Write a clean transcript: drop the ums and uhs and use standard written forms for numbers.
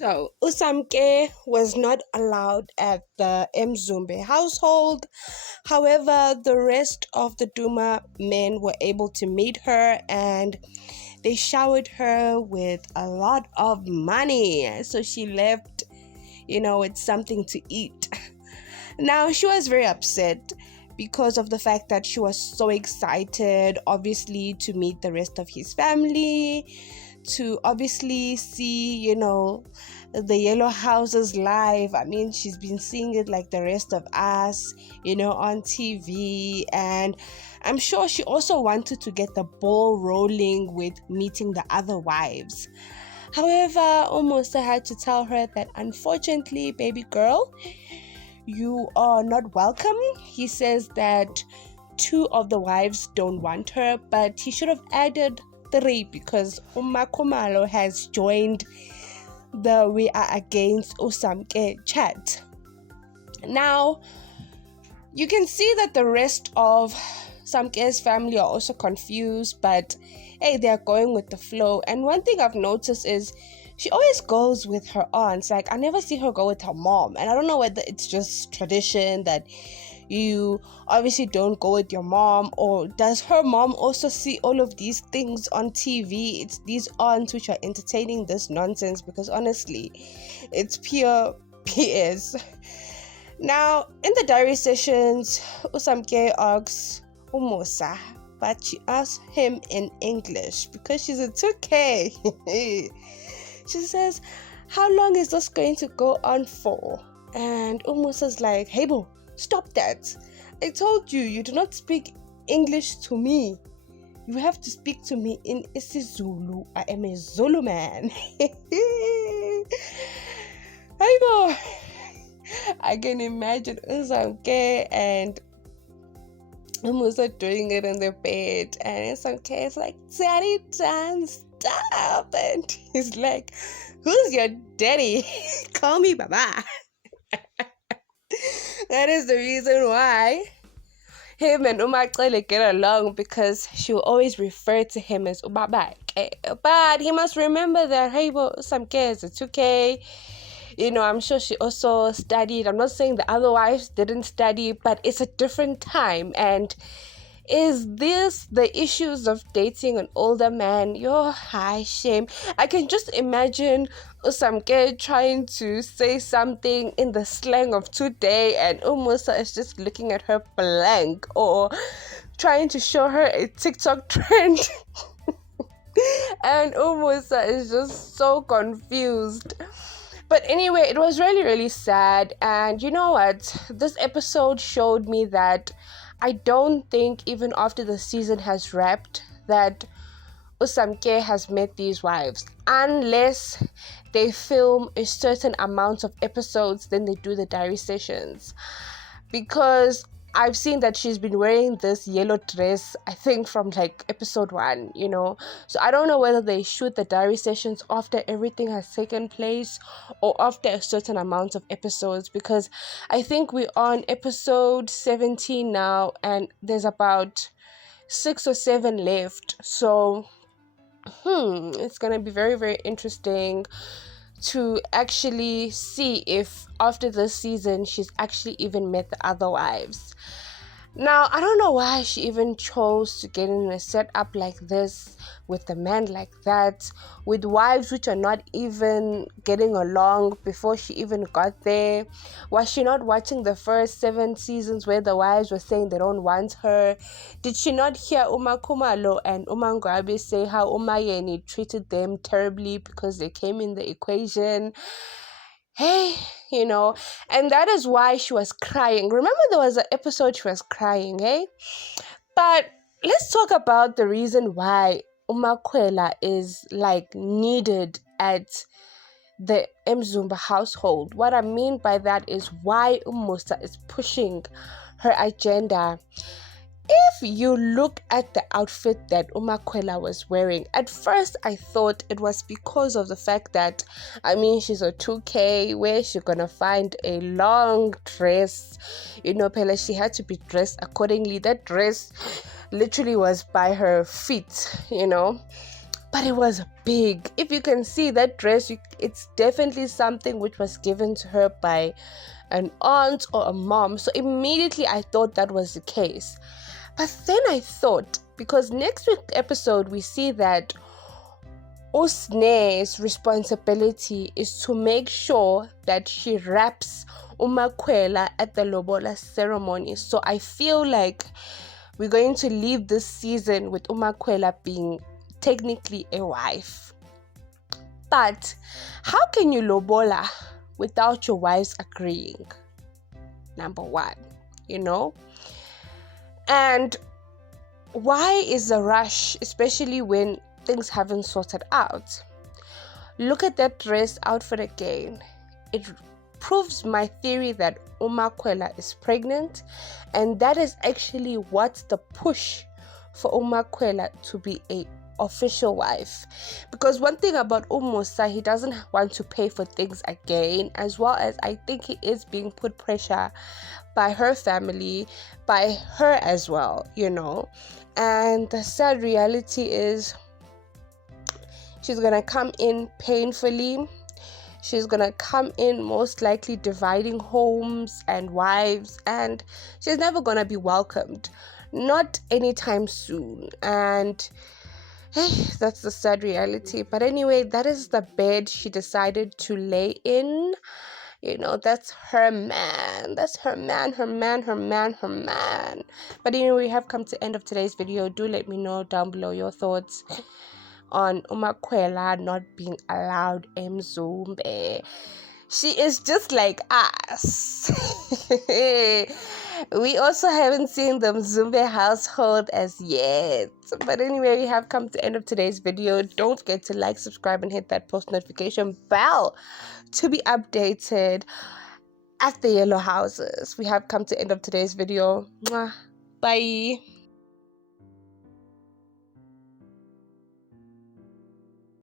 So, Usamke was not allowed at the Mzumbe household. However, the rest of the Duma men were able to meet her and they showered her with a lot of money. So she left, with something to eat. Now, she was very upset because of the fact that she was so excited, obviously, to meet the rest of his family, to obviously see, the yellow houses live. I mean, she's been seeing it like the rest of us, on TV. And I'm sure she also wanted to get the ball rolling with meeting the other wives. However, almost I had to tell her that unfortunately, baby girl, you are not welcome. He says that two of the wives don't want her, but he should have added three because Umakumalo has joined the We Are Against Usamke chat. Now, you can see that the rest of Samke's family are also confused, but hey, they're going with the flow. And one thing I've noticed is she always goes with her aunts. Like, I never see her go with her mom. And I don't know whether it's just tradition that you obviously don't go with your mom, or does her mom also see all of these things on TV? It's these aunts which are entertaining this nonsense, because honestly, it's pure PS. Now, in the diary sessions, Usamke asks Musa, but she asks him in English because she's a 2K. She says, how long is this going to go on for? And Musa's like, hey bo, stop that. I told you, you do not speak English to me. You have to speak to me in isiZulu. I am a Zulu man. Hey bo. I can imagine Usamke and Musa doing it in the bed, and Samke is like, daddy, done, stop. And he's like, who's your daddy? Call me Baba. That is the reason why him and Umaxele get along, because she will always refer to him as Ubaba. But he must remember that, hey, Samke is a 2K. I'm sure she also studied. I'm not saying the other wives didn't study, but it's a different time. And is this the issues of dating an older man? Your high shame. I can just imagine Usamke trying to say something in the slang of today, and Musa is just looking at her blank, or trying to show her a TikTok trend. And Musa is just so confused. But anyway, it was really, really sad. And you know what? This episode showed me that I don't think even after the season has wrapped that Usamke has met these wives. Unless they film a certain amount of episodes, then they do the diary sessions. Because I've seen that she's been wearing this yellow dress, I think from like episode 1, So I don't know whether they shoot the diary sessions after everything has taken place or after a certain amount of episodes, because I think we're on episode 17 now and there's about 6 or 7 left. So, it's going to be very, very interesting to actually see if after this season she's actually even met the other wives. Now, I don't know why she even chose to get in a setup like this with a man like that, with wives which are not even getting along before she even got there. Was she not watching the first 7 seasons where the wives were saying they don't want her? Did she not hear Uma Kumalo and Uma Ngwabi say how Umayeni treated them terribly because they came in the equation? Hey, and that is why she was crying. Remember there was an episode she was crying, hey? But let's talk about the reason why Umakwela is like needed at the Mzumba household. What I mean by that is why Musa is pushing her agenda. If you look at the outfit that Umakwela was wearing, at first I thought it was because of the fact that, she's a 2K, where she's gonna find a long dress, Pele, she had to be dressed accordingly. That dress literally was by her feet, but it was big. If you can see that dress, it's definitely something which was given to her by an aunt or a mom. So immediately I thought that was the case. But then I thought, because next week's episode we see that Usne's responsibility is to make sure that she wraps Umakwela at the Lobola ceremony. So I feel like we're going to leave this season with Umakwela being technically a wife. But how can you Lobola without your wives agreeing? Number one, And why is the rush, especially when things haven't sorted out? Look at that dress outfit again. It proves my theory that Umakwela is pregnant, and that is actually what's the push for Umakwela to be a official wife. Because one thing about Musa, he doesn't want to pay for things again, as well as I think he is being put pressure by her family, by her as well, And the sad reality is she's gonna come in painfully. She's gonna come in most likely dividing homes and wives, and she's never gonna be welcomed, not anytime soon. And hey, that's the sad reality. But anyway, that is the bed she decided to lay in. That's her man. That's her man. But anyway, we have come to the end of today's video. Do let me know down below your thoughts on Umakwela not being allowed Mzumbe. She is just like us. We also haven't seen the Mzumbe household as yet. But anyway, we have come to the end of today's video. Don't forget to like, subscribe, and hit that post notification bell to be updated at the yellow houses. We have come to the end of today's video. Mwah. Bye.